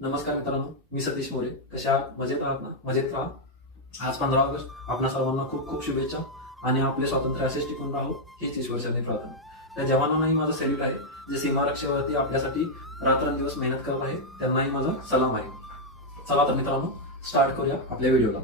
नमस्कार मित्रांनो, मी सतीश मोरे. कशा मजेत आहात ना? मजेत राहा. आज 15 ऑगस्ट. आपणा सर्वांना खूप खूप शुभेच्छा आणि आपले स्वातंत्र्य असेच टिकून राहो हीच ईश्वरचरणी प्रार्थना. त्या जवानांनाही माझा सॅल्यूट आहे, जे सीमारक्षेवरती आपल्यासाठी रात्रंदिवस मेहनत करत आहे. त्यांनाही माझा सलाम आहे. चला तर मित्रांनो, स्टार्ट करूया आपल्या व्हिडिओला.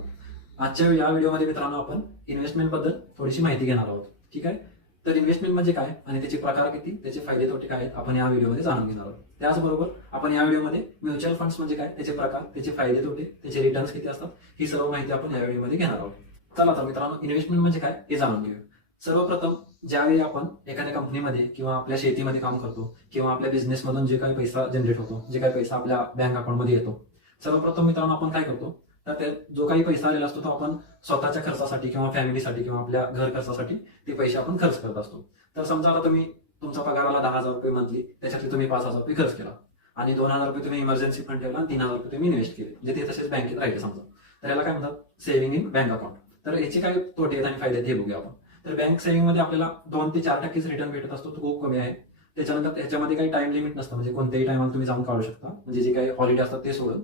आजच्या या व्हिडिओमध्ये मित्रांनो आपण इन्व्हेस्टमेंट बद्दल थोडीशी माहिती घेणार आहोत. ठीक आहे. तर इन्व्हेस्टमेंट म्हणजे काय आणि त्याचे प्रकार किती, त्याचे फायदे तोटे काय आहेत, आपण या व्हिडिओमध्ये जाणून घेणार आहोत. त्याचबरोबर आपण या व्हिडिओमध्ये म्युच्युअल फंड्स म्हणजे काय, त्याचे प्रकार, त्याचे फायदे तोटे, त्याचे रिटर्न्स किती असतात, ही सर्व माहिती आपण या व्हिडिओमध्ये घेणार आहोत. चला तर मित्रांनो, इन्व्हेस्टमेंट म्हणजे काय हे जाणून घेऊया. सर्वप्रथम ज्यावेळी आपण एखाद्या कंपनीमध्ये किंवा आपल्या शेतीमध्ये काम करतो किंवा आपल्या बिझनेसमधून जे काही पैसा जनरेट होतो, जे काही पैसा आपल्या बँक अकाउंटमध्ये येतो, सर्वप्रथम मित्रांनो आपण काय करतो, तर ते जो काही पैसा आलेला असतो तो आपण स्वतःच्या खर्चासाठी किंवा फॅमिलीसाठी किंवा आपल्या घर खर्चासाठी ते पैसे आपण खर्च करत असतो. तर समजा आता तुम्ही तुमचा पगाराला 10,000 रुपये मंथली, त्याच्यातले तुम्ही 5,000 रुपये खर्च केला आणि 2,000 रुपये तुम्ही इमर्जन्सी फंड ठेवला आणि 3,000 रुपये तुम्ही इन्व्हेस्ट केले, म्हणजे ते तसेच बँकेत राहिले समजा. तर याला काय म्हणतात, सेव्हिंग इन बँक अकाउंट. तर याचे काय तोटे आहेत आणि फायदे आहेत हे बघूया आपण. तर बँक सेव्हिंग मध्ये आपल्याला 2 ते 4% रिटर्न भेटत असतो, तो खूप कमी आहे. त्याच्यानंतर ह्याच्यामध्ये काही टाइम लिमिट नसतं, म्हणजे कोणत्याही टायमाला तुम्ही जाऊन काढू शकता, म्हणजे जे काही हॉलिडे असतात ते सोडून,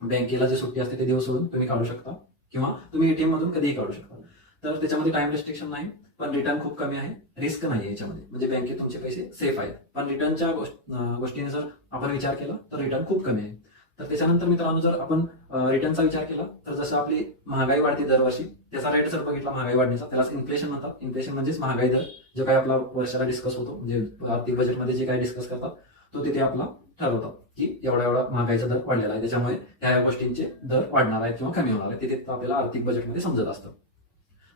बँकेला जे सुट्टी असते ते दिवस सोडून तुम्ही काढू शकता किंवा तुम्ही एटीएम मधून कधीही काढू शकता. तर त्याच्यामध्ये टाइम रेस्ट्रिक्शन नाही, पण रिटर्न खूप कमी आहे, रिस्क नाही याच्यामध्ये, म्हणजे बँकेत तुमचे पैसे सेफ आहेत. पण रिटर्नच्या गोष्टीने जर आपण विचार केला तर रिटर्न खूप कमी आहे. तर त्याच्यानंतर मित्रांनो, जर आपण रिटर्नचा विचार केला तर जसं आपली महागाई वाढते दरवर्षी, त्याचा रेट जर बघितला महागाई वाढण्याचा, त्याला इन्फ्लेशन म्हणतात. इन्फ्लेशन म्हणजेच महागाई दर, जो काही आपला वर्षाला डिस्कस होतो, म्हणजे आर्थिक बजेटमध्ये जे काही डिस्कस करतात तो तिथे आपला ठरवतात की एवढा एवढा महागाईचा दर वाढलेला आहे, त्याच्यामुळे ह्या गोष्टींचे दर वाढणार आहेत किंवा कमी होणार आहेत, तिथे आपल्याला आर्थिक बजेटमध्ये समजत असतं.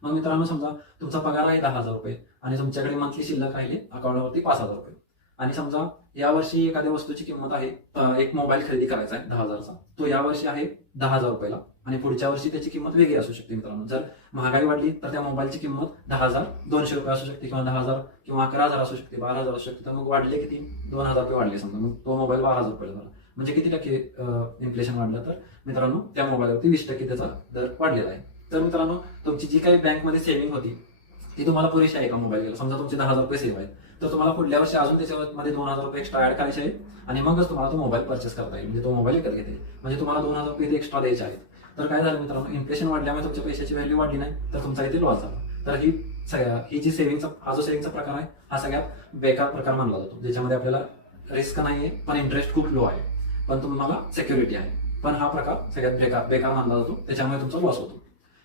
मग मित्रांनो, समजा तुमचा पगार आहे 10,000 रुपये आणि तुमच्याकडे मंथली शिल्लक राहिले अकाउंटवरती 5,000 रुपये, आणि समजा यावर्षी एखाद्या वस्तूची किंमत आहे, एक मोबाईल खरेदी करायचा आहे 10,000चा, तो यावर्षी आहे 10,000 रुपयाला आणि पुढच्या वर्षी त्याची किंमत वेगळी असू शकते. मित्रांनो, जर महागाई वाढली तर त्या मोबाईलची किंमत 10,200 रुपये असू शकते किंवा 10,000 किंवा 11,000 असू शकते, 12,000 असू शकते. तर मग वाढले किती, 2,000 रुपये वाढले समजा, मग तो मोबाईल 12,000 रुपयाला झाला. म्हणजे किती टक्के इन्फ्लेशन वाढलं, तर मित्रांनो त्या मोबाईलवरती 20% त्याचा दर वाढलेला आहे. तर मित्रांनो, तुमची जी काही बँकमध्ये सेव्हिंग होती ती तुम्हाला पुरेशी आहे का मोबाईल घ्यायला? समजा तुमचे 10,000 रुपये सेव्ह आहेत, तर तुम्हाला पुढल्या वर्षी अजून त्याच्यामध्ये 2,000 रुपये एक्स्ट्रा ऍड करायचे आहेत आणि मगच तुम्हाला तो मोबाईल परचेस करता येईल, म्हणजे तो मोबाईल विकत घेते, म्हणजे तुम्हाला 2,000 रुपये एक्स्ट्रा द्यायचे आहेत. तर काय झालं मित्रांनो, इन्फ्लेशन वाढल्यामुळे तुमच्या पैशाची व्हॅल्यू वाढली नाही, तर तुमचा इथे लॉस झाला. तर ही जी सेव्हिंगचा हा जो सेव्हिंगचा प्रकार आहे, हा सगळ्यात बेकार प्रकार मानला जातो, ज्याच्यामध्ये आपल्याला रिस्क नाहीये, पण इंटरेस्ट खूप लो आहे, पण तुम्हाला सिक्युरिटी आहे. पण हा प्रकार सगळ्यात बेकार मानला जातो, त्याच्यामुळे तुमचा लॉस होतो.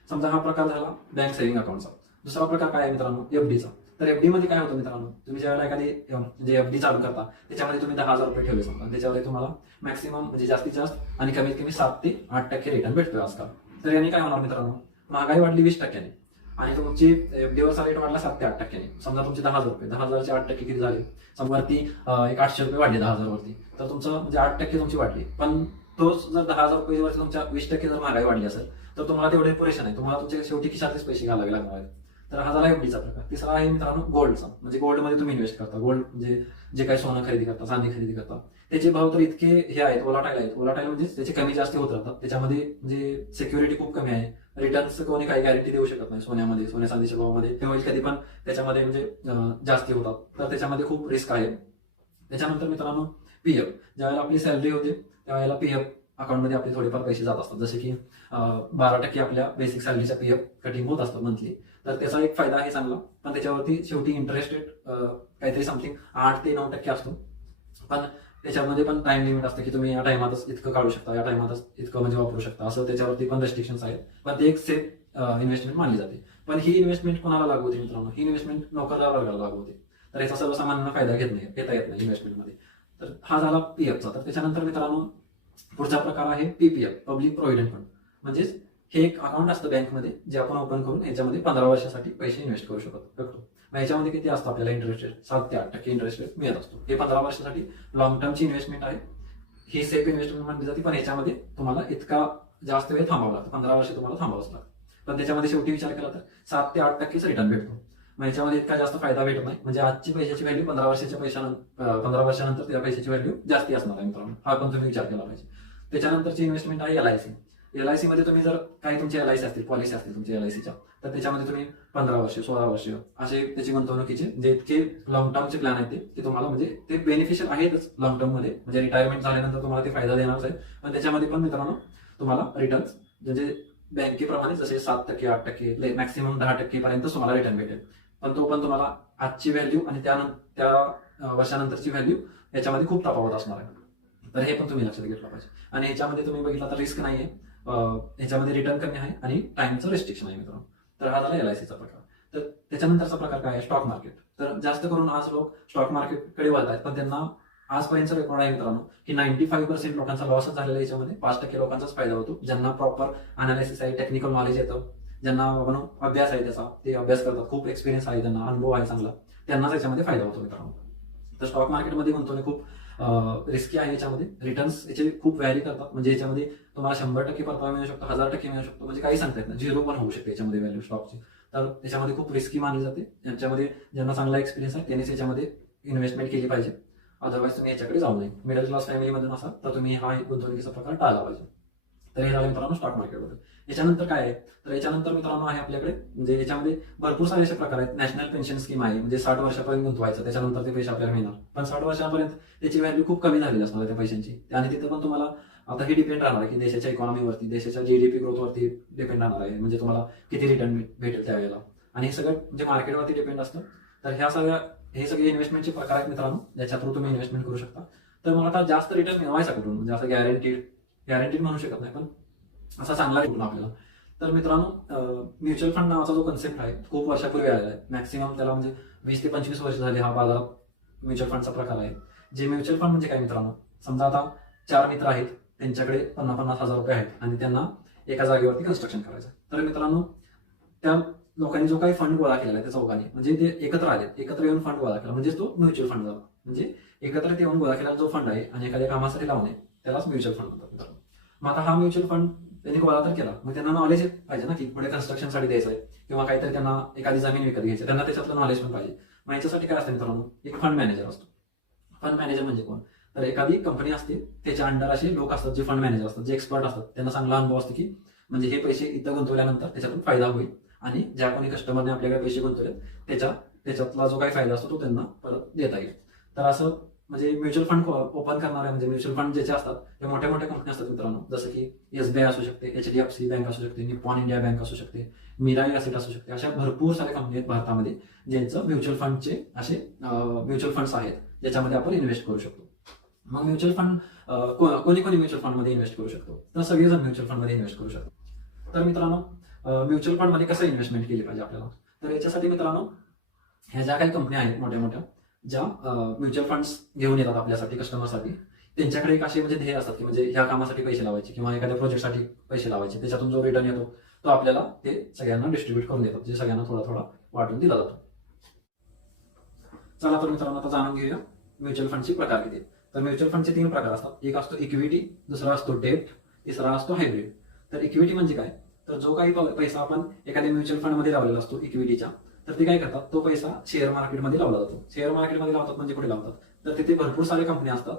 समजा हा प्रकार झाला बँक सेव्हिंग अकाउंटचा. दुसरा प्रकार काय आहे मित्रांनो, एफडीचा. तर एफडी मध्ये काय होतं मित्रांनो, तुम्ही ज्यावेळेला एखादी म्हणजे एफडी चालू करता, त्याच्यामध्ये तुम्ही 10,000 रुपये ठेवले समजा, त्याच्यावर तुम्हाला मॅक्सिमम म्हणजे जास्तीत जास्त आणि कमीत कमी 7 ते 8% रिटर्न भेटतोय आजकाल. तर याने काय होणार मित्रांनो, महागाई वाढली 20% आणि तुमची एफडीवरचा रेट वाढला 7 ते 8%. समजा तुमचे 10,000 रुपये, 10,000चे 8% किती झाले, समजा वरती एक 800 रुपये वाढले 10,000 वरती, तर तुमचं म्हणजे 8% तुमची वाढली. पण तोच जर 10,000 रुपये वरती तुमच्या 20% जर महागाई वाढली असेल, तर तुम्हाला तेवढे पुरेसे नाही, तुम्हाला तुमच्या शेवटी खिशातलेच पैसे घालावे लागणार आहेत. तर हा झाला एफडीचा प्रकार. तिसरा आहे मित्रांनो गोल्डचा, म्हणजे गोल्डमध्ये तुम्ही इन्व्हेस्ट करता. गोल्ड म्हणजे जे काही सोनं खरेदी करता, चांदी खरेदी करता, त्याचे भाव तर इतके हे आहेत, ओलाटाईल आहेत. ओलाटाईल म्हणजे त्याचे कमी जास्त होत राहतात, त्याच्यामध्ये म्हणजे सिक्युरिटी खूप कमी आहे. रिटर्न्स कोणी काही गॅरंटी देऊ शकत नाही सोन्यामध्ये, सोन्या चांदीच्या भावामध्ये ते होईल कधी पण त्याच्यामध्ये म्हणजे जास्ती होतात, तर त्याच्यामध्ये खूप रिस्क आहे. त्याच्यानंतर मित्रांनो पीएफ, ज्यावेळेला आपली सॅलरी होते त्यावेळेला पीएफ अकाउंटमध्ये आपले थोडेफार पैसे जात असतात, जसे की 12% आपल्या बेसिक सॅलरीच्या पीएफ कटिंग होत असतं मंथली. तर त्याचा एक फायदा आहे चांगला, पण त्याच्यावरती शेवटी इंटरेस्ट रेट काहीतरी समथिंग 8 ते 9% असतो. पण त्याच्यामध्ये पण टाइम लिमिट असतं की तुम्ही या टायमातच इतकं काढू शकता, या टायमातच इतकं म्हणजे वापरू शकता, असं त्याच्यावरती पण रेस्ट्रिक्शन्स आहेत. पण ते एक सेफ इन्व्हेस्टमेंट मानली जाते. पण ही इन्व्हेस्टमेंट कोणाला लागू होते मित्रांनो, ही इन्व्हेस्टमेंट नोकरदार वर्गाला लागू होते. तर याचा सर्वसामान्यांना फायदा घेता येत नाही इन्व्हेस्टमेंटमध्ये. तर हा झाला पीएफचा. तर त्याच्यानंतर मित्रांनो पुढचा प्रकार आहे पीपीएफ, पब्लिक प्रोव्हिडंट फंड. म्हणजेच हे एक अकाउंट असतं बँकमध्ये, जे आपण ओपन करून याच्यामध्ये 15 वर्षासाठी पैसे इन्व्हेस्ट करू शकतो. मग याच्यामध्ये किती असतं आपल्याला इंटरेस्ट रेट, 7 ते 8% इंटरेस्ट रेट मिळत असतो. हे 15 वर्षासाठी लॉंग टर्मची इन्व्हेस्टमेंट आहे, ही सेफ इन्व्हेस्टमेंट मानली जाते. पण याच्यामध्ये तुम्हाला इतका जास्त वेळ थांबावं लागतं, 15 वर्ष तुम्हाला थांबावंच लागतं. पण त्याच्यामध्ये शेवटी विचार केला तर 7 ते 8%च रिटर्न भेटतो. मग याच्यामध्ये इतका जास्त फायदा भेटत नाही, म्हणजे आजची पैशाची व्हॅल्यू 15 वर्षानंतर त्या पैशाची व्हॅल्यू जास्ती असणार आहे मित्रांनो, हा पण तुम्ही विचार केला पाहिजे. त्याच्यानंतरची इन्व्हेस्टमेंट आहे एलआयसी. एलआयसी मध्ये तुम्ही जर काही तुमच्या एलआयसी असतील, पॉलिसी असतील तुमच्या एलआयसीच्या, तर त्याच्यामध्ये तुम्ही 15 वर्ष 16 वर्ष असे त्याची गुंतवणुकीचे जे इतके लॉंग टर्मचे प्लॅन आहेत ते तुम्हाला म्हणजे ते बेनिफिशियल आहेतच लॉंग टर्म मध्ये, म्हणजे रिटायरमेंट झाल्यानंतर तुम्हाला ते फायदा देणारच आहे. पण त्याच्यामध्ये पण मित्रांनो तुम्हाला रिटर्न म्हणजे बँकेप्रमाणे जसे 7% 8% मॅक्सिमम 10% पर्यंत तुम्हाला रिटर्न भेटेल. पण तो पण तुम्हाला आजची व्हॅल्यू आणि त्या वर्षानंतरची व्हॅल्यू याच्यामध्ये खूप तफावत असणार आहे. तर हे पण तुम्ही लक्षात घेतलं पाहिजे. आणि ह्याच्यामध्ये तुम्ही बघितलं तर रिस्क नाहीये, ह्याच्यामध्ये रिटर्न कमी आहे आणि टाइमचं रेस्ट्रिक्शन आहे मित्रांनो. तर हा झाला LICचा प्रकार. तर त्याच्यानंतरचा प्रकार काय आहे, स्टॉक मार्केट. तर जास्त करून आज लोक स्टॉक मार्केटकडे वळत आहेत, पण त्यांना आजपर्यंतचा रेकॉर्ड आहे मित्रांनो की 95% लोकांचा लॉसच झालेला आहे. याच्यामध्ये 5% लोकांचाच फायदा होतो, ज्यांना प्रॉपर अनालिसिस आहे, टेक्निकल नॉलेज येतं, ज्यांना अभ्यास आहे त्याचा, ते अभ्यास करतात, खूप एक्सपिरियन्स आहे त्यांना, अनुभव आहे चांगला, त्यांनाच याच्यामध्ये फायदा होतो मित्रांनो. तर स्टॉक मार्केटमध्ये गुंतवणूक खूप रिस्की आहे. याच्यामध्ये रिटर्न्स याचे खूप व्हॅरी करतात, म्हणजे याच्यामध्ये तुम्हाला 100% परतावा मिळू शकतो, 1000% मिळू शकतो, म्हणजे काही सांगता येत नाही, 0 पण होऊ शकते याच्यामध्ये व्हॅल्यू स्टॉकची. तर त्याच्यामध्ये खूप रिस्की मानली जाते. याच्यामध्ये ज्यांना चांगला एक्सपिरियन्स आहे त्यांनीच याच्यामध्ये इन्व्हेस्टमेंट केली पाहिजे, अदरवाईज तुम्ही याच्याकडे जाऊ नये. मिडल क्लास फॅमिलीमधून असाल तर तुम्ही हा गुंतवणुकीचा प्रकार टाळला पाहिजे. तर हे झालं मित्रांनो स्टॉक मार्केटबद्दल. याच्यानंतर काय आहे, तर याच्यानंतर मित्रांनो आहे आपल्याकडे म्हणजे याच्यामध्ये भरपूर सारे असे प्रकार आहेत. नॅशनल पेन्शन स्कीम आहे, म्हणजे 60 वर्षापर्यंत गुंतवायचं, त्याच्यानंतर ते पैसे आपल्याला मिळणार. पण 60 वर्षापर्यंत त्याची व्हॅल्यू खूप कमी झालेली असणार त्या पैशांची, आणि तिथे पण तुम्हाला आता हे डिपेंड राहणार आहे की देशाच्या इकॉनॉमीवरती, देशाच्या GDP ग्रोथवरती डिपेंड राहणार आहे, म्हणजे तुम्हाला किती रिटर्न भेटेल त्यावेळेला. आणि हे सगळं म्हणजे मार्केटवरती डिपेंड असतं. तर हे सगळे इन्व्हेस्टमेंटचे प्रकार आहेत मित्रांनो, ज्याच्या थ्रू तुम्ही इन्व्हेस्टमेंट करू शकता. तर मला आता जास्त रिटर्न मिळवायचा कुठून, म्हणजे असं गॅरंटीड म्हणू शकत नाही, पण असा चांगला कुठून आपल्याला. तर मित्रांनो म्युच्युअल फंड नावाचा जो कन्सेप्ट आहे खूप वर्षापूर्वी आलेला आहे. मॅक्सिमम त्याला म्हणजे 20 ते 25 वर्ष झाली हा बाजारात म्युच्युअल फंडचा प्रकार आहे. जे म्युच्युअल फंड म्हणजे काय मित्रांनो, समजा आता 4 मित्र आहेत, त्यांच्याकडे 50,000 रुपये आहेत आणि त्यांना एका जागेवरती कन्स्ट्रक्शन करायचं. तर मित्रांनो त्या लोकांनी जो काही फंड गोळा केलेला आहे त्या चौघांनी, म्हणजे ते एकत्र आले, एकत्र येऊन फंड गोळा केला, म्हणजे तो म्युच्युअल फंड झाला. म्हणजे एकत्र येऊन गोळा केलेला जो फंड आहे आणि एखाद्या कामासाठी लावणे, त्यालाच म्युच्युअल फंड म्हणतात. मग आता हा म्युच्युअल फंड त्यांनी गोळा तर केला, मग त्यांना नॉलेज पाहिजे ना की पुढे कन्स्ट्रक्शनसाठी द्यायचं आहे किंवा काहीतरी त्यांना एखादी जमीन विकत घ्यायची, त्यांना त्याच्यातलं नॉलेज पण पाहिजे. मग याच्यासाठी काय असतं मित्रांनो, एक फंड मॅनेजर असतो. फंड मॅनेजर म्हणजे कोण, तर एखादी कंपनी असते, त्याच्या अंडर असे लोक असतात जे फंड मॅनेजर असतात, जे एक्सपर्ट असतात, त्यांना चांगला अनुभव असतो की म्हणजे हे पैसे इथं गुंतवल्यानंतर त्याच्यातून फायदा होईल आणि ज्या कोणी कस्टमरने आपल्याकडे पैसे गुंतवले त्याच्यातला जो काही फायदा असतो तो त्यांना परत देता येईल. तर असं म्हणजे म्युच्युअल फंड ओपन करणारे म्हणजे म्युच्युअल फंड ज्याचे असतात ते मोठ्या मोठ्या कंपनी असतात मित्रांनो, जसं की SBI असू शकते, HDFC बँक असू शकते, निप्पॉन इंडिया बँक असू शकते, मिराई असेट असू शकते. अशा भरपूर साऱ्या कंपनी आहेत भारतामध्ये ज्यांचं म्युच्युअल फंडचे असे म्युच्युअल फंड्स आहेत ज्याच्यामध्ये आपण इन्व्हेस्ट करू शकतो. मग म्युच्युअल फंड कोणी म्युच्युअल फंडमध्ये इन्व्हेस्ट करू शकतो, तर सगळेजण म्युच्युअल फंडमध्ये इन्व्हेस्ट करू शकतो. तर मित्रांनो म्युच्युअल फंडमध्ये कसं इन्व्हेस्टमेंट केली पाहिजे आपल्याला, तर याच्यासाठी मित्रांनो ह्या ज्या काही कंपन्या आहेत मोठ्या मोठ्या ज्या म्युच्युअल फंड्स घेऊन येतात आपल्यासाठी कस्टमरसाठी, त्यांच्याकडे एक असे म्हणजे ध्येय असतात की म्हणजे ह्या कामासाठी पैसे लावायचे किंवा एखाद्या प्रोजेक्टसाठी पैसे लावायचे, त्याच्यातून जो रिटर्न येतो तो आपल्याला ते सगळ्यांना डिस्ट्रीब्यूट करून देतात, जे सगळ्यांना थोडा थोडा वाटून दिला जातो. चला तर मित्रांनो आता जाणून घेऊया म्युच्युअल फंडचे प्रकार किती. तर म्युच्युअल फंडचे 3 प्रकार असतात. एक असतो इक्विटी, दुसरा असतो डेब्ट, तिसरा असतो हायब्रिड. तर इक्विटी म्हणजे काय, तर जो काही पैसा आपण एखाद्या म्युच्युअल फंडमध्ये लावलेला असतो इक्विटीच्या, तर ते काय करतात, तो पैसा शेअर मार्केटमध्ये लावला जातो. शेअर मार्केटमध्ये लावतात म्हणजे कुठे लावतात, तर तिथे भरपूर सारे कंपनी असतात.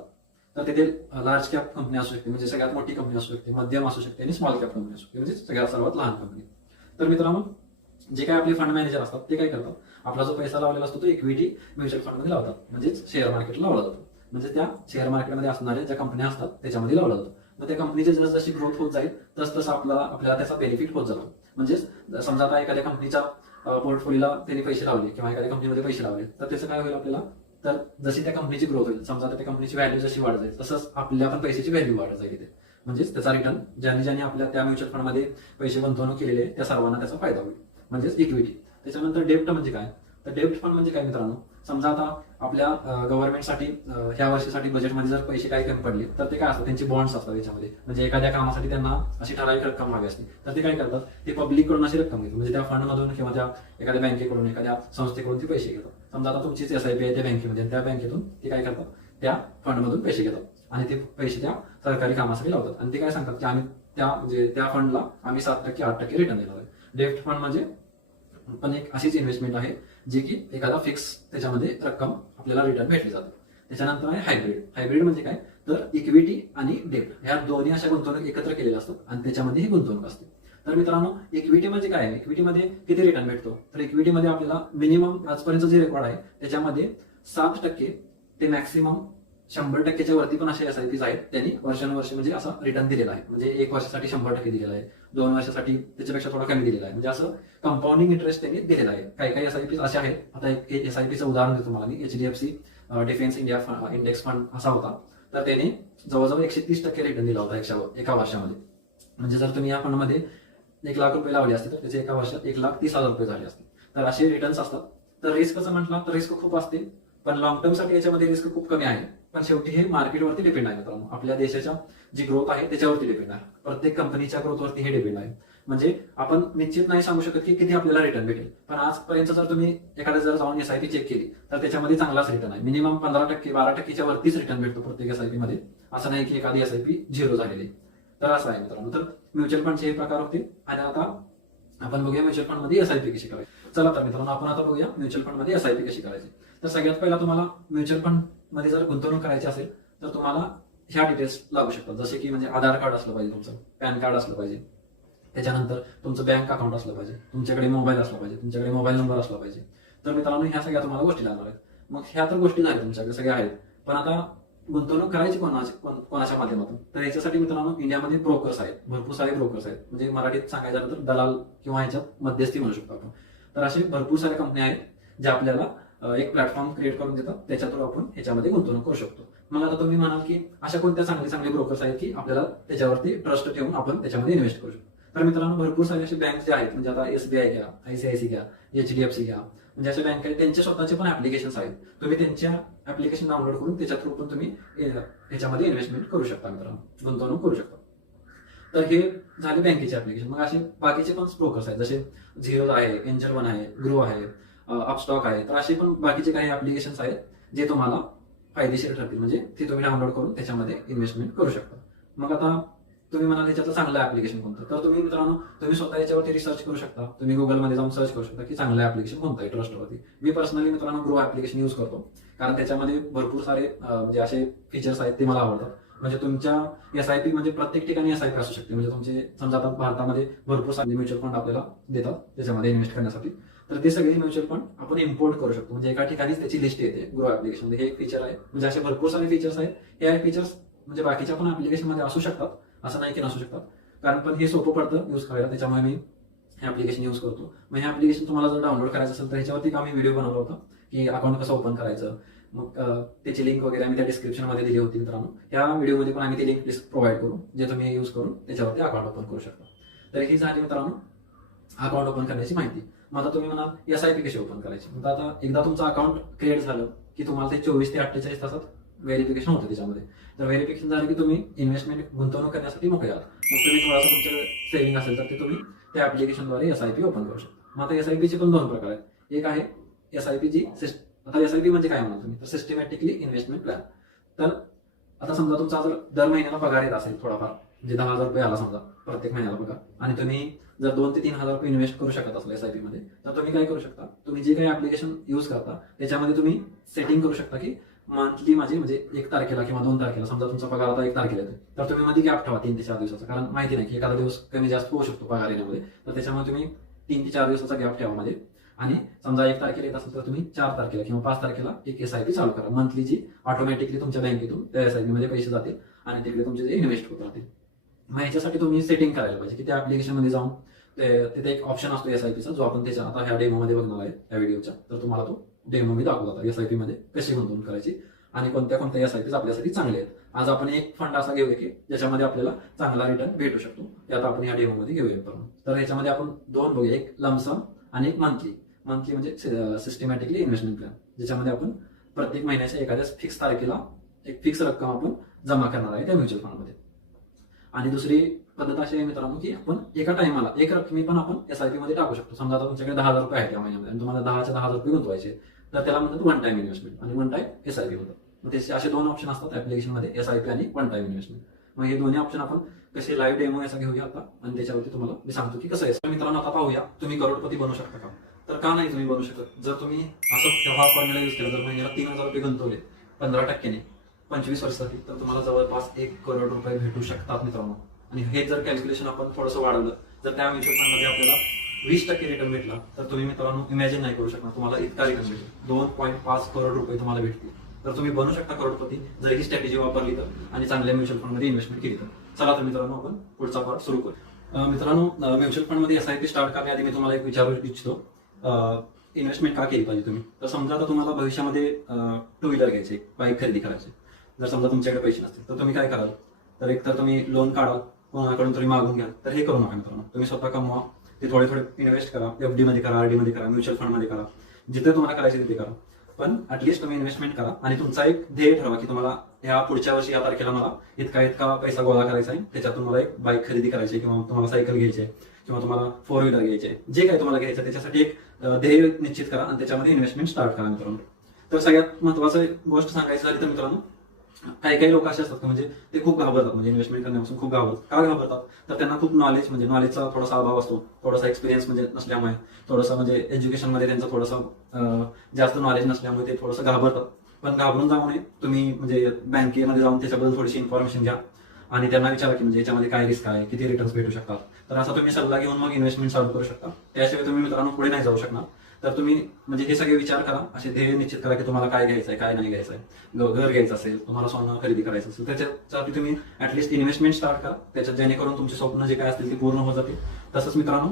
तर तिथे लार्ज कॅप कंपनी असू शकते, म्हणजे सगळ्यात मोठी कंपनी असू शकते, मध्यम असू शकते आणि स्मॉल कॅप कंपनी असू शकते, म्हणजे सगळ्यात सर्वात लहान कंपनी. तर मित्रांनो जे काही आपले फंड मॅनेजर असतात ते काय करतात, आपला जो पैसा लावलेला असतो तो इक्विटी म्युच्युअल फंडमध्ये लावतात, म्हणजेच शेअर मार्केटला लावला जातो. म्हणजे त्या शेअर मार्केटमध्ये असणाऱ्या ज्या कंपन्या असतात त्याच्यामध्ये लावला जातो. मग त्या कंपनीची जशी ग्रोथ होत जाईल तसं आपल्याला त्याचा बेनिफिट होत जातो. म्हणजेच समजा आता एखाद्या कंपनीच्या पोर्टफोलिओला त्यांनी पैसे लावले किंवा एखाद्या कंपनीमध्ये पैसे लावले, तर त्याचं काय होईल आपल्याला, तर जशी त्या कंपनीची ग्रोथ होईल, समजा त्या कंपनीची व्हॅल्यू जशी वाढत जाईल तसंच आपल्या पण पैशाची व्हॅल्यू वाढत जाईल तिथे. म्हणजेच त्याचा रिटर्न ज्यांनी आपल्या त्या म्युच्युअल फंडमध्ये पैसे गुंतवणूक केलेले त्या सर्वांना त्याचा फायदा होईल, म्हणजेच इक्विटी. त्याच्यानंतर डेब्ट म्हणजे काय, तर डेब्ट फंड म्हणजे काय मित्रांनो, समजा आता आपल्या गव्हर्नमेंटसाठी ह्या वर्षासाठी बजेटमध्ये जर पैसे काही कमी पडले तर ते काय असतात, त्यांचे बॉन्ड्स असतात त्याच्यामध्ये, म्हणजे एखाद्या कामासाठी त्यांना अशी ठराविक रक्कम हवी असते, तर ते काय करतात, ते पब्लिककडून अशी रक्कम घेतात, म्हणजे त्या फंडमधून किंवा त्या एखाद्या बँकेकडून एखाद्या संस्थेकडून ते पैसे घेतात. समजा आता तुमचीच SIP आहे त्या बँकेमध्ये, त्या बँकेतून ते काय करतात, त्या फंडमधून पैसे घेतात आणि ते पैसे त्या सरकारी कामासाठी लावतात आणि ते काय सांगतात की आम्ही त्या फंडला आम्ही 7% 8% रिटर्न देणार आहे. डेब्ट फंड म्हणजे पण एक अशीच इन्व्हेस्टमेंट आहे जी की एखादा फिक्स त्याच्यामध्ये रक्कम आपल्याला रिटर्न भेटली जाते. त्याच्यानंतर आहे हायब्रिड. हायब्रिड म्हणजे काय, तर इक्विटी आणि डेब्ट ह्या दोन्ही अशा गुंतवणूक एकत्र केलेल्या असतात आणि त्याच्यामध्ये ही गुंतवणूक असते. तर मित्रांनो, इक्विटी म्हणजे काय आहे? इक्विटीमध्ये किती रिटर्न भेटतो? तर इक्विटीमध्ये आपल्याला मिनिमम आजपर्यंत जे रेकॉर्ड आहे त्याच्यामध्ये 7% ते मॅक्सिमम 100%च्या वरती पण असे एसआयपीज आहेत, त्यांनी वर्षानुवर्ष म्हणजे असा रिटर्न दिलेला आहे. म्हणजे 1 वर्षासाठी 100% दिलेला आहे, 2 वर्षासाठी त्याच्यापेक्षा थोडा कमी दिलेला आहे. म्हणजे असं कंपाऊंडिंग इंटरेस्ट त्यांनी दिलेला आहे. काही काही एसआयपीज असे आहेत. आता एक एसआयपीचं उदाहरण देतो तुम्हाला मी. HDFC defence India index fund असा होता, तर त्याने जवळजवळ 130% रिटर्न दिला होता एका वर्षामध्ये. म्हणजे जर तुम्ही या फंडमध्ये 1 लाख रुपये लावले असते तर त्याचे एका वर्षात 1,30,000 रुपये झाले असते. तर असे रिटर्न्स असतात. तर रिस्क कसं म्हटलं तर रिस्क खूप असते, पण लॉंग टर्म साठी याच्यामध्ये रिस्क खूप कमी आहे. पण शेवटी हे मार्केटवरती डिपेंड आहे मित्रांनो. आपल्या देशाच्या जी ग्रोथ आहे त्याच्यावरती डिपेंड आहे. प्रत्येक कंपनीच्या ग्रोथवरती हे डिपेंड आहे. म्हणजे आपण निश्चित नाही सांगू शकत की किती आपल्याला रिटर्न भेटेल. पण आजपर्यंत जर तुम्ही एखाद्या जर जाऊन एसआयपी चेक केली तर त्याच्यामध्ये चांगलाच रिटर्न आहे. मिनिमम 15% 12%च्या वरतीच रिटर्न भेटतो प्रत्येक एसआयपी मध्ये. असं नाही की एखादी एसआयपी झिरो झालेली. तर असं आहे मित्रांनो. तर म्युच्युअल फंडचे हे प्रकार होते. आणि आता आपण बघूया म्युच्युअल फंड मध्ये एसआयपी कशी करायची. चला तर मित्रांनो, आपण आता बघूया म्युच्युअल फंड मध्ये एसआयपी कशी करायची. तर सगळ्यात पहिला तुम्हाला म्युच्युअल फंड मध्ये जर गुंतवणूक करायची असेल तर तुम्हाला ह्या डिटेल्स लागू शकतात. जसे की म्हणजे आधार कार्ड असलं पाहिजे, तुमचं पॅन कार्ड असलं पाहिजे, त्याच्यानंतर तुमचं बँक अकाउंट असलं पाहिजे, तुमच्याकडे मोबाईल असला पाहिजे, तुमच्याकडे मोबाईल नंबर असला पाहिजे. तर मित्रांनो, ह्या सगळ्या तुम्हाला गोष्टी लागणार आहेत. मग ह्या तर गोष्टी झाल्या तुमच्याकडे सगळ्या आहेत. पण आता गुंतवणूक करायची कोणाच्या माध्यमातून? तर याच्यासाठी मित्रांनो इंडियामध्ये ब्रोकर्स आहेत, भरपूर सारे ब्रोकर्स आहेत. म्हणजे मराठीत सांगायचं झालं तर दलाल किंवा ह्याच्यात मध्यस्थी म्हणू शकतो आपण. तर असे भरपूर साऱ्या कंपन्या आहेत ज्या आपल्याला एक प्लॅटफॉर्म क्रिएट करून देतात, त्याच्यातून आपण ह्याच्यामध्ये गुंतवणूक करू शकतो. मग आता तुम्ही म्हणाल की अशा कोणत्या चांगले ब्रोकर्स आहेत की आपल्याला त्याच्यावरती ट्रस्ट ठेवून आपण त्याच्यामध्ये इन्व्हेस्ट करू शकतो? तर मित्रांनो, भरपूर सारे असे बँक जे आहेत, म्हणजे आता SBI घ्या, ICICI घ्या, HDFC घ्या, म्हणजे अशा बँक आहेत, त्यांचे स्वतःचे पण ऍप्लिकेशन्स आहेत. तुम्ही त्यांच्या ऍप्लिकेशन डाउनलोड करून त्याच्या थ्रू पण तुम्ही ह्याच्यामध्ये इन्व्हेस्टमेंट करू शकता मित्रांनो, गुंतवणूक करू शकता. तर हे झाले बँकेचे ऍप्लिकेशन. मग असे बाकीचे पण ब्रोकर्स आहेत, जसे झिरो आहे, एंजल वन आहे, ग्रो आहे, अपस्टॉक आहे. तर असे पण बाकीचे काही ऍप्लिकेशन्स आहेत जे तुम्हाला फायदेशीर ठरतील. म्हणजे ते तुम्ही डाउनलोड करून त्याच्यामध्ये इन्व्हेस्टमेंट करू शकता. मग आता तुम्ही म्हणाल त्याच्यातलं चांगलं ऍप्लिकेशन कोणतं? तर तुम्ही मित्रांनो, तुम्ही स्वतः याच्यावरती रिसर्च करू शकता. तुम्ही गुगलमध्ये जाऊन सर्च करू शकता की चांगलं ऍप्लिकेशन कोणतं आहे ट्रस्टवरती. मी पर्सनली मित्रांनो ग्रो ऍप्लिकेशन यूज करतो, कारण त्याच्यामध्ये भरपूर सारे म्हणजे असे फीचर्स आहेत ते मला आवडतात. म्हणजे तुमच्या एसआयपी म्हणजे प्रत्येक ठिकाणी एसआयपी असू शकते. म्हणजे तुमचे समजा आता भारतामध्ये भरपूर सारे म्युच्युअल फंड आपल्याला देतात त्याच्यामध्ये इन्व्हेस्ट करण्यासाठी. तर ते सगळे म्युच्युअल फंड आपण इम्पोर्ट करू शकतो. म्हणजे एका ठिकाणीच त्याची लिस्ट येते ग्रो ऍप्लिकेशन मध्ये. हे एक फीचर आहे. म्हणजे असे भरपूर सारे फीचर्स आहेत. हे फीचर्स म्हणजे बाकीच्या पण ऍप्लिकेशन मध्ये असू शकतात, असं नाही की नसू शकतात. कारण पण हे सोपं पडतं यूज करायला, त्याच्यामुळे मी हे ऍप्लिकेशन यूज करतो. मग हे ऍप्लिकेशन तुम्हाला जर डाउनलोड करायचं असेल तर ह्याच्यावरती आम्ही व्हिडिओ बनवला होता की अकाउंट कसं ओपन करायचं. मग त्याची लिंक वगैरे आम्ही त्या डिस्क्रिप्शन मध्ये दिली होती मित्रांनो. या व्हिडिओमध्ये पण आम्ही ती लिंक प्रोव्हाइड करू, जे तुम्ही यूज करून त्याच्यावरती अकाउंट ओपन करू शकता. तर ही झाली मित्रांनो अकाउंट ओपन करण्याची माहिती. मग आता तुम्ही म्हणाल एसआयपी कशी ओपन करायची. मग आता एकदा तुमचं अकाउंट क्रिएट झालं की तुम्हाला ते 24 ते 48 तासात व्हेरिफिकेशन होतं त्याच्यामध्ये. तर व्हेरिफिकेशन झालं की तुम्ही इन्व्हेस्टमेंट गुंतवणूक करण्यासाठी मोकळे आहात. मग तुम्ही थोडासा तुमचं सेव्हिंग असेल तर ते तुम्ही त्या ऍप्लिकेशनद्वारे एसआयपी ओपन करू शकता. मग आता एसआयपीचे पण 2 प्रकार आहेत. एक आहे एसआयपी जी आता एसआयपी म्हणजे काय म्हणाल तुम्ही, तर सिस्टमॅटिकली इन्व्हेस्टमेंट प्लॅन. तर आता समजा तुमचा जर दर महिन्याला पगार येत असेल थोडाफार, म्हणजे 10,000 रुपये आला समजा प्रत्येक महिन्याला पगार, आणि तुम्ही जर 2 ते 3,000 रुपये इन्व्हेस्ट करू शकत असाल एसआयपी मध्ये, तर तुम्ही काय करू शकता, तुम्ही जे काही ऍप्लिकेशन यूज करता त्याच्यामध्ये तुम्ही सेटिंग करू शकता की मंथली माझी म्हणजे 1 तारखेला किंवा 2 तारखेला, समजा तुमचा पगार आता 1 तारखेला येतो, तर तुम्ही मध्ये गॅप ठेवा 3 ते 4 दिवसाचा. कारण माहिती नाही की एखादा दिवस कमी जास्त होऊ शकतो पगार येण्यामध्ये. तर त्याच्यामुळे तुम्ही 3 ते 4 दिवसाचा गॅप ठेवा मध्ये. आणि समजा 1 तारखेला येत असेल तर तुम्ही 4 तारखेला किंवा 5 तारखेला एक एसआयपी चालू करा मंथली, जी ऑटोमॅटिकली तुमच्या बँकेतून त्या एसआयपी मध्ये पैसे जातील आणि तिकडे तुमचे जे इन्व्हेस्ट होत राहतील. मग ह्याच्यासाठी तुम्ही सेटिंग करायला पाहिजे की त्या ऍप्लिकेशन मध्ये जाऊन तिथे एक ऑप्शन असतो एसआयपीचा, जो आपण त्याच्या आता ह्या डेमो मध्ये बघणार आहे या व्हिडिओच्या. तर तुम्हाला तो डेमो मी दाखवला एसआयपी मध्ये कशी गुंतवणूक करायची आणि कोणत्या कोणत्या एसआयपीज आपल्यासाठी चांगले आहेत. आज आपण एक फंड असा घेऊया की ज्याच्यामध्ये आपल्याला चांगला रिटर्न भेटू शकतो, ते आता आपण या डेमो मध्ये घेऊया. तर ह्याच्यामध्ये आपण 2 बघूया, एक लमसम आणि एक मंथली म्हणजे सिस्टमॅटिकली इन्व्हेस्टमेंट प्लॅन, ज्याच्यामध्ये आपण प्रत्येक महिन्याच्या एखाद्या फिक्स तारखेला एक फिक्स रक्कम आपण जमा करणार आहे त्या म्युच्युअल फंडमध्ये. आणि दुसरी पद्धत अशी आहे मित्रांनो की आपण एका टाइमाला एक रक्कमी पण आपण एसआयपी मध्ये टाकू शकतो. समजा आता तुमच्याकडे 10,000 रुपये आहेत या महिन्यामध्ये आणि तुम्हाला 10च्या 10,000 रुपये गुंतवायचे, तर त्याला म्हणतात वन टाइम इन्व्हेस्टमेंट आणि वन टाइम एसआयपी होतं. मग त्याचे असे 2 ऑप्शन असतात ऍप्लिकेशन मध्ये, एसआयपी आणि वन टाइम इन्व्हेस्टमेंट. मग हे दोन्ही ऑप्शन आपण कसे लाईव्ह डेमो याचा घेऊया आता, आणि त्याच्यावरती तुम्हाला मी सांगतो की कसं आहे. मित्रांनो आता पाहूया, तुम्ही करोडपती बनू शकता का? तर का नाही तुम्ही बनू शकत. जर तुम्ही असं हा फॉर्म्युला यूज केला, जर महिन्याला 3,000 रुपये गुंतवले 15% 25 वर्षासाठी, तर तुम्हाला जवळपास 1 करोड रुपये भेटू शकतात मित्रांनो. आणि हे जर कॅल्क्युलेशन आपण थोडंसं वाढवलं जर त्या म्युच्युअल फंडमध्ये आपल्याला 20% रिटर्न भेटला तर तुम्ही मित्रांनो इमॅजिन नाही करू शकणार तुम्हाला इतका रिटर्न भेटेल. 2.5 करोड रुपये तुम्हाला भेटतील. तर तुम्ही बनू शकता करोडपती जर ही स्ट्रॅटेजी वापरली तर आणि चांगल्या म्युच्युअल फंडमध्ये इन्व्हेस्टमेंट केली तर. चला तर मित्रांनो आपण पुढचा पार्ट सुरू करू. मित्रांनो म्युच्युअल फंडमध्ये SIP स्टार्ट करण्याआधी मी तुम्हाला एक विचारू इच्छितो, इन्व्हेस्टमेंट का केली पाहिजे तुम्ही. तर समजा आता तुम्हाला भविष्यामध्ये 2 व्हीलर घ्यायचे, बाईक खरेदी करायची. जर समजा तुमच्याकडे पैसे नसतील तर तुम्ही काय कराल, तर एक तर तुम्ही लोन काढा, कोणाकडून तरी मागून घ्या. तर हे करू नका मित्रांनो. तुम्ही स्वतः कमवा, ते थोडे थोडे इन्व्हेस्ट करा. FD मध्ये करा, RD मध्ये करा, म्युच्युअल फंड मध्ये करा, जिथे तुम्हाला करायचे तिथे करा. पण ऍटलीस्ट तुम्ही इन्व्हेस्टमेंट करा आणि तुमचा एक ध्येय ठरवा की तुम्हाला ह्या पुढच्या वर्षी या तारखेला मला इतका पैसा गोळा करायचा आहे, त्याच्यातून मला एक बाईक खरेदी करायची किंवा तुम्हाला सायकल घ्यायची आहे किंवा तुम्हाला 4 व्हीलर घ्यायचे, जे काही तुम्हाला घ्यायचं त्याच्यासाठी एक ध्येय निश्चित करा आणि त्याच्यामध्ये इन्व्हेस्टमेंट स्टार्ट करा मित्रांनो. तर सगळ्यात महत्वाचं गोष्ट सांगायची झाली तर मित्रांनो, काही लोक असे असतात म्हणजे ते खूप घाबरतात, म्हणजे इन्व्हेस्टमेंट करण्यापासून खूप घाबरतात. का घाबरतात, तर त्यांना खूप नॉलेजचा थोडासा अभाव असतो, थोडासा एक्सपिरियन्स म्हणजे नसल्यामुळे, थोडंसं म्हणजे एज्युकेशनमध्ये त्यांचं थोडंसं जास्त नॉलेज नसल्यामुळे ते थोडंसं घाबरतात. पण घाबरून जाऊ नये. तुम्ही म्हणजे बँकेमध्ये जाऊन त्याच्याबद्दल थोडीशी इन्फॉर्मेशन घ्या आणि त्यांना विचारा की म्हणजे याच्यामध्ये काय रिस्क आहे, किती रिटर्न्स भेटू शकतात. तर असा तुम्ही सल्ला घेऊन मग इन्व्हेस्टमेंट चालू करू शकता. त्याशिवाय तुम्ही मित्रांनो पुढे नाही जाऊ शकणार. तर तुम्ही म्हणजे हे सगळे विचार करा, असे ध्येय निश्चित करा की तुम्हाला काय घ्यायचं आहे, काय नाही घ्यायचं आहे. घर घ्यायचं असेल, तुम्हाला सोनं खरेदी करायचं असेल, त्याच्यासाठी तुम्ही ऍटलीस्ट इन्व्हेस्टमेंट स्टार्ट करा, त्याच्यात जेणेकरून तुमचे स्वप्न जे काय असतील ते पूर्ण होत जातील. तसंच मित्रांनो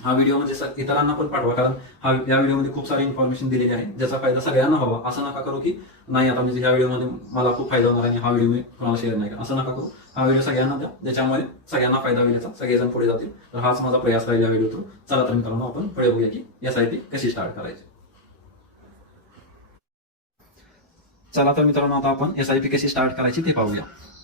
हा व्हिडिओ म्हणजे इतरांना पण पाठवा, कारण या व्हिडिओमध्ये खूप सारी इन्फॉर्मेशन दिलेली आहे ज्याचा फायदा सगळ्यांना व्हावा. असं नका करू की नाही आता म्हणजे ह्या व्हिडिओमध्ये मला खूप फायदा होणार आहे, हा व्हिडिओ मी कोणाला शेअर नाही करा, असं नका करू. हा व्हिडिओ सगळ्यांना द्या, ज्याच्यामुळे सगळ्यांना फायदा होईल, याचा सगळेजण पुढे जातील. तर हाच माझा प्रयास राहील या व्हिडिओ थ्रू. चला तर मित्रांनो आपण पुढे बघूया की SIP कशी स्टार्ट करायची. चला तर मित्रांनो आता आपण SIP कशी स्टार्ट करायची ते पाहूया.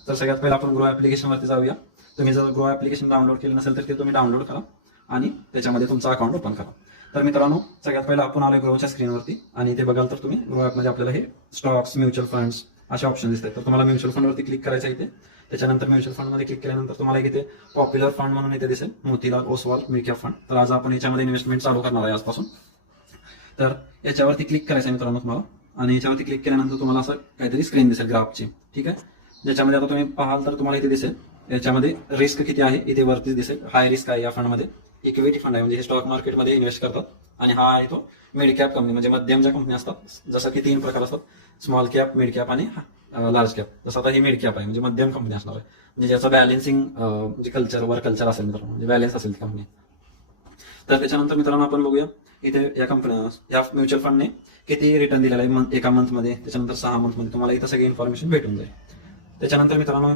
तर सगळ्यात पहिला आपण ग्रो ऍप्लिकेशन वरती जाऊया. तुम्ही जर ग्रो ऍप्लिकेशन डाउनलोड केलं नसेल तर ते तुम्ही डाउनलोड करा आणि त्याच्यामध्ये तुमचा अकाउंट ओपन करा. तर मित्रांनो सगळ्यात पहिला आपण आलोय ग्रोच्या स्क्रीनवरती आणि इथे बघाल तर तुम्ही ग्रो ऍपमध्ये आपल्याला हे स्टॉक्स, म्युच्युअल फंड्स असे ऑप्शन दिसतात. तर तुम्हाला म्युच्युअल फंडवरती क्लिक करायचं इथे. त्याच्यानंतर म्युच्युअल फंडमध्ये क्लिक केल्यानंतर तुम्हाला इथे पॉप्युलर फंड म्हणून इथे दिसेल, Motilal Oswal mid cap fund. तर आज आपण याच्यामध्ये इन्व्हेस्टमेंट चालू करणार आहे आजपासून. तर याच्यावरती क्लिक करायचं आहे मित्रांनो तुम्हाला आणि याच्यावरती क्लिक केल्यानंतर तुम्हाला असं काहीतरी स्क्रीन दिसेल ग्राफची, ठीक आहे. ज्याच्यामध्ये आता तुम्ही पाहाल तर तुम्हाला इथे दिसेल याच्यामध्ये रिस्क किती आहे, इथे वरतीच दिसेल. हाय रिस्क आहे या फंडमध्ये. इक्विटी फंड आहे म्हणजे हे स्टॉक मार्केटमध्ये इन्व्हेस्ट करतात आणि हा आहे तो मिड कॅप कंपनी, म्हणजे मध्यम ज्या कंपनी असतात, जसं की 3 प्रकार असतात, स्मॉल कॅप, मिड कॅप आणि लार्ज कॅप. जसं आता ही मिड कॅप आहे म्हणजे मध्यम कंपनी असणार आहे, म्हणजे ज्याचं बॅलन्सिंग म्हणजे कल्चर असेल मित्रांनो, म्हणजे बॅलन्स असेल ती कंपनी. तर त्याच्यानंतर मित्रांनो आपण बघूया इथे या कंपन्या, या म्युच्युअल फंडने किती रिटर्न दिलेला आहे एका मंथमध्ये, त्याच्यानंतर 6 मंथमध्ये. तुम्हाला इथं सगळी इन्फॉर्मेशन भेटून जाईल. त्याच्यानंतर मित्रांनो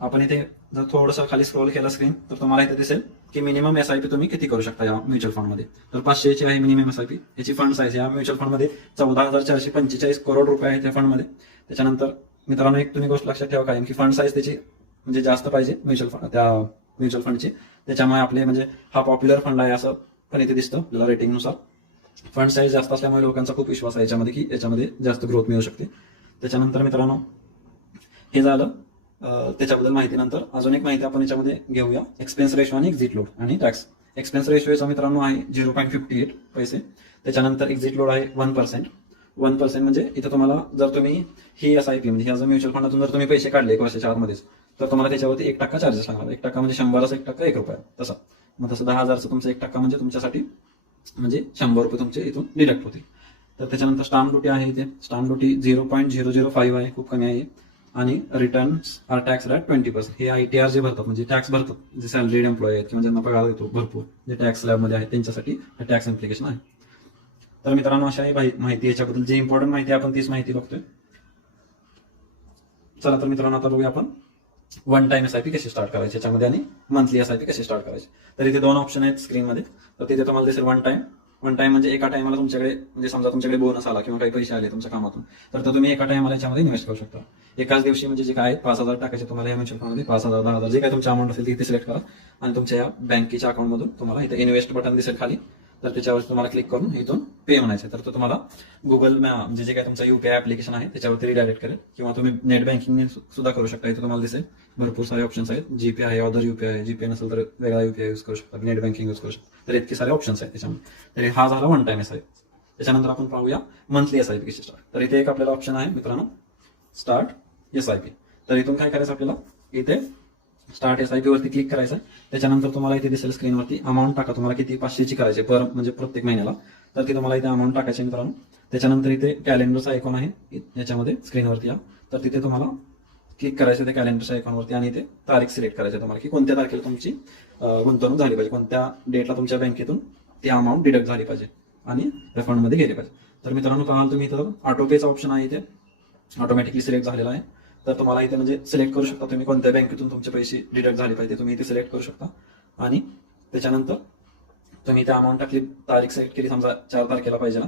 आपण इथे जर थोडंसं खाली स्क्रोल केला स्क्रीन तर तुम्हाला इथे दिसेल की मिनिमम SIP तुम्ही किती करू शकता या म्युच्युअल फंडमध्ये. तर 500 ची आहे मिनिमम SIP. याची फंड साईज या म्युच्युअल फंडमध्ये 14,445 करोड रुपये आहे त्या फंडमध्ये. त्याच्यानंतर मित्रांनो एक तुम्ही गोष्ट लक्षात ठेवा काय की फंड साईज त्याची म्हणजे जास्त पाहिजे त्या म्युच्युअल फंडची. त्याच्यामुळे आपले म्हणजे हा पॉप्युलर फंड आहे असं पण इथे दिसतं आपल्याला रेटिंगनुसार. फंड साईज जास्त असल्यामुळे लोकांचा खूप विश्वास आहे याच्यामध्ये की याच्यामध्ये जास्त ग्रोथ मिळू शकते. त्याच्यानंतर मित्रांनो हे झालं त्याच्याबद्दल माहिती. नंतर अजून एक माहिती आपण याच्यामध्ये घेऊया, एक्सपेन्स रेशो आणि एक्झिट लोड आणि टॅक्स. एक्सपेन्स रेशो मित्रांनो आहे 0.58 पैसे. त्याच्यानंतर एक्झिट लोड आहे 1%. 1% म्हणजे इथं तुम्हाला जर तुम्ही ही SIP म्हणजे ह्या म्युच्युअल फंडातून जर तुम्ही पैसे काढले 1 वर्षाच्या आतमध्येच तर तुम्हाला त्याच्यावरती 1% चार्जेस लागणार. 1% म्हणजे 100चा 1% ₹1 तसा. मग तसं 10,000चं तुमचं 1% म्हणजे तुमच्यासाठी म्हणजे ₹100 तुमचे इथून डिडक्ट होतील. तर त्याच्यानंतर स्टाम्प ड्युटी आहे इथे. स्टाम्प ड्युटी 0.005 आहे, खूप कमी आहे. आणि रिटर्न्स आर टॅक्स ॲट 20%. हे ITR जे भरतात म्हणजे टॅक्स भरतात, जे सॅलरीड एम्प्लॉई आहेत किंवा ज्यांना पगार येतो भरपूर, जे टॅक्स स्लॅबमध्ये आहेत त्यांच्यासाठी टॅक्स इम्प्लिकेशन आहे. तर मित्रांनो अशा ही माहिती याच्याबद्दल जी इम्पॉर्टंट माहिती आपण तीच माहिती बघतोय. चला तर मित्रांनो आता बघूया आपण वन टाइम SIP कशी स्टार्ट करायची याच्यामध्ये आणि मंथली SIP कशी स्टार्ट करायची. तर इथे 2 ऑप्शन आहेत स्क्रीनमध्ये. तर तिथे तुम्हाला दिसेल वन टाइम म्हणजे एका टायमाला तुमच्याकडे म्हणजे समजा तुमच्याकडे बोनस आला किंवा काही पैसे आले तुमच्या कामातून तर तुम्ही एका टायमाला याच्यामध्ये इन्व्हेस्ट करू शकता. एकाच दिवशी म्हणजे जे काय 5,000 टाकायचे तुम्हाला या म्युच्युअल फंडमध्ये, 5,000, 10,000 जे काय तुमची अमाऊंट असेल ती इथे सिलेक्ट करा आणि तुमच्या या बँकेच्या अकाउंटमधून तुम्हाला इथे इन्व्हेस्ट बटन दिसेल खाली. तर त्याच्यावर तुम्हाला क्लिक करून इथून पे म्हणायचं. तर तो तुम्हाला गुगल म्हणजे जे काय तुमचं UPI ऍप्लिकेशन आहे त्याच्यावरती रिडायरेक्ट करेल किंवा तुम्ही नेट बँकिंग सुद्धा करू शकता. इथे तुम्हाला दिसेल भरपूर सारे ऑप्शन्स आहेत. GPay आहे, अदर UPI आहे, GPay नसेल तर वेगळा UPI यूज करू शकता, नेट बँकिंग यूज करू शकता. तर इतके सारे ऑप्शन्स आहेत त्याच्यामध्ये. तर हा झाला वन टाइम SIP. त्याच्यानंतर आपण पाहूया मंथली SIP कशी स्टार्ट. तर इथे एक आपल्याला ऑप्शन आहे मित्रांनो, स्टार्ट SIP. तर इथून काय करायचं आपल्याला, इथे स्टार्ट SIP वरती क्लिक करायचं आहे. त्याच्यानंतर तुम्हाला इथे दिसेल स्क्रीनवरती अमाऊंट टाका, तुम्हाला किती 500ची करायची पर म्हणजे प्रत्येक महिन्याला, तर ती तुम्हाला इथे अमाऊंट टाकायची मित्रांनो. त्याच्यानंतर इथे कॅलेंडरचा आयकॉन आहे याच्यामध्ये स्क्रीनवरती या, तर तिथे तुम्हाला क्लिक करायचं त्या कॅलेंडरच्या आयकॉनवरती आणि इथे तारीख सिलेक्ट करायची तुम्हाला की कोणत्या तारखेला तुमची गुंतवणूक झाली पाहिजे, कोणत्या डेटला तुमच्या बँकेतून ती अमाऊंट डिडक्ट झाली पाहिजे आणि रिफंडमध्ये गेली पाहिजे. तर मित्रांनो पाहाल तुम्ही इथं ऑटोपेचा ऑप्शन आहे, इथे ऑटोमॅटिकली सिलेक्ट झालेला आहे. तर तुम्हाला इथे म्हणजे सिलेक्ट करू शकता तुम्ही कोणत्या बँकेतून तुमचे पैसे डिडक्ट झाले पाहिजे, तुम्ही इथे सिलेक्ट करू शकता. आणि त्याच्यानंतर तुम्ही इथे अमाऊंट टाकली, तारीख सिलेक्ट केली, समजा 4 तारखेला पाहिजे ना,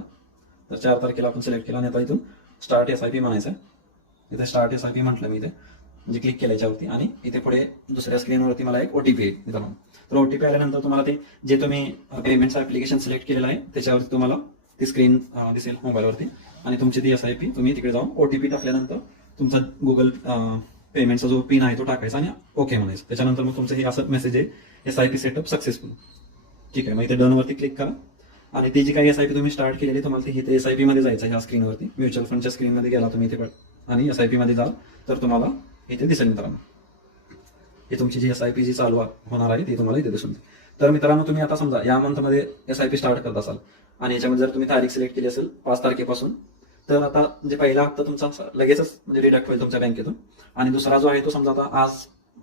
तर 4 तारखेला आपण सिलेक्ट केला आणि आता इथून स्टार्ट SIP म्हणायचं आहे. इथे स्टार्ट SIP म्हटलं मी इथे म्हणजे क्लिक केलं याच्यावरती आणि इथे पुढे दुसऱ्या स्क्रीनवरती मला एक OTP आहे मित्रांनो. तर OTP आल्यानंतर तुम्हाला ते जे तुम्ही पेमेंट्स ऍप्लिकेशन सिलेक्ट केलेलं आहे त्याच्यावरती तुम्हाला ती स्क्रीन दिसेल मोबाईलवरती आणि तुमची ती SIP तुम्ही तिकडे जाऊन OTP टाकल्यानंतर तुमचा गुगल पेमेंटचा जो पिन आहे तो टाकायचा आणि ओके म्हणायचं. त्याच्यानंतर मग तुमचं हे असं मेसेज आहे SIP सेटअप सक्सेसफुल. ठीक आहे, मग इथे डन वरती क्लिक करा आणि ती जी काही SIP तुम्ही स्टार्ट केलेली तुम्हाला इथे SIP मध्ये जायचं ह्या स्क्रीनवरती. म्युच्युअल फंडच्या स्क्रीनमध्ये गेला तुम्ही इथे आणि SIP मध्ये जा, तर तुम्हाला इथे दिसेल मित्रांनो ही तुमची जी SIP जी चालू होणार आहे ती तुम्हाला इथे दिसून. तर मित्रांनो तुम्ही आता समजा या मंथमध्ये SIP स्टार्ट करत असाल आणि याच्यामध्ये जर तुम्ही तारीख सिलेक्ट केली असेल 5 तारखेपासून, तर आता म्हणजे पहिला हप्ता तुमचा लगेचच म्हणजे डिडक्ट होईल तुमच्या बँकेतून आणि दुसरा जो आहे तो समजा आता आज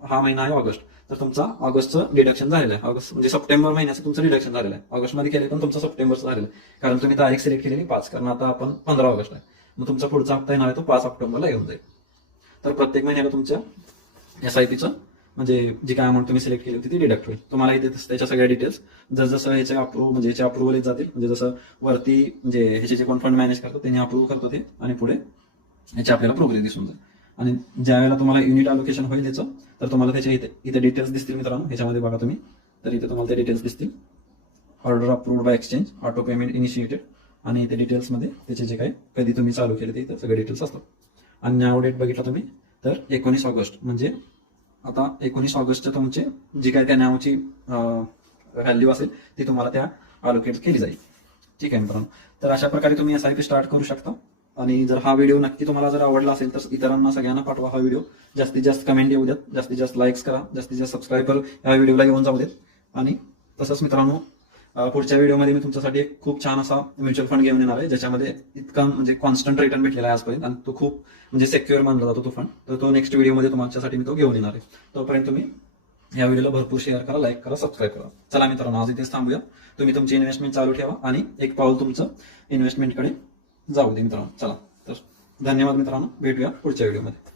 हा महिना आहे ऑगस्ट, तर तुमचा ऑगस्टचं डिडक्शन झालेलं आहे. ऑगस्ट म्हणजे सप्टेंबर महिन्याचं तुमचं डिडक्शन झालेलं आहे. ऑगस्टमध्ये केले पण तुमचं सप्टेंबरचं झालेलं आहे कारण तुम्ही तारीख सिलेक्ट केलेली 5, कारण आता आपण 15 ऑगस्ट आहे. मग तुमचा पुढचा हप्ता येणार आहे तो 5 ऑक्टोबरला येऊन जाईल. तर प्रत्येक महिन्याला तुमच्या SIPचं म्हणजे जी काय अमाऊंट तुम्ही सिलेक्ट केली होती ती डिडक्ट होईल. तुम्हाला इथे त्याच्या सगळ्या डिटेल्स जसं ह्याचे अप्रूव्ह म्हणजे ह्याचे अप्रुव्हल येत जातील, म्हणजे जसं वरती म्हणजे ह्याचे जे कोण फंड मॅनेज करतो त्यांनी अप्रूव्ह करतो ते आणि पुढे ह्याचे आपल्याला प्रोग्रेस दिसून जाईल. आणि ज्या वेळेला तुम्हाला युनिट अलोकेशन होईल त्याचं, तर तुम्हाला त्याच्या इथे डिटेल्स दिसतील मित्रांनो. ह्याच्यामध्ये बघा तुम्ही, तर इथे तुम्हाला ते डिटेल्स दिसतील. Order approved by exchange, auto payment initiated आणि इथे डिटेल्समध्ये त्याचे जे काही कधी तुम्ही चालू केले ते सगळे डिटेल्स असतात. आणि नाव डेट बघितला तुम्ही तर 19 ऑगस्ट, म्हणजे आता 19 ऑगस्टच्या तुमचे जी काही त्या नावाची व्हॅल्यू असेल ती तुम्हाला त्या अलोकेट केली जाईल. ठीक आहे मित्रांनो, तर अशा प्रकारे तुम्ही SIP स्टार्ट करू शकता. आणि जर हा व्हिडिओ नक्की तुम्हाला जर आवडला असेल तर इतरांना सगळ्यांना पाठवा हा व्हिडिओ. जास्तीत जास्त कमेंट येऊ द्यात, जास्तीत जास्त लाईक्स करा, जास्तीत जास्त सबस्क्राईबर या व्हिडिओला येऊन जाऊ देत. आणि तसंच मित्रांनो पुढच्या व्हिडिओमध्ये मी तुमच्यासाठी एक खूप छान असा म्युच्युअल फंड घेऊन येणार आहे ज्याच्यामध्ये इतका म्हणजे कॉन्स्टंट रिटर्न भेटलेला आहे आजपर्यंत आणि तो खूप म्हणजे सिक्युअर मानला जातो तो फंड. तर तो नेक्स्ट व्हिडिओमध्ये तुमच्यासाठी मी तो घेऊन येणार आहे. तोपर्यंत तुम्ही या व्हिडिओला भरपूर शेअर करा, लाईक करा, सबस्क्राईब करा. चला मित्रांनो, आज इथेच थांबूया. तुम्ही तुमची इन्व्हेस्टमेंट चालू ठेवा आणि एक पाऊल तुमचं इन्व्हेस्टमेंटकडे जाऊ दे मित्रांनो. चला, तर धन्यवाद मित्रांनो, भेटूया पुढच्या व्हिडिओमध्ये.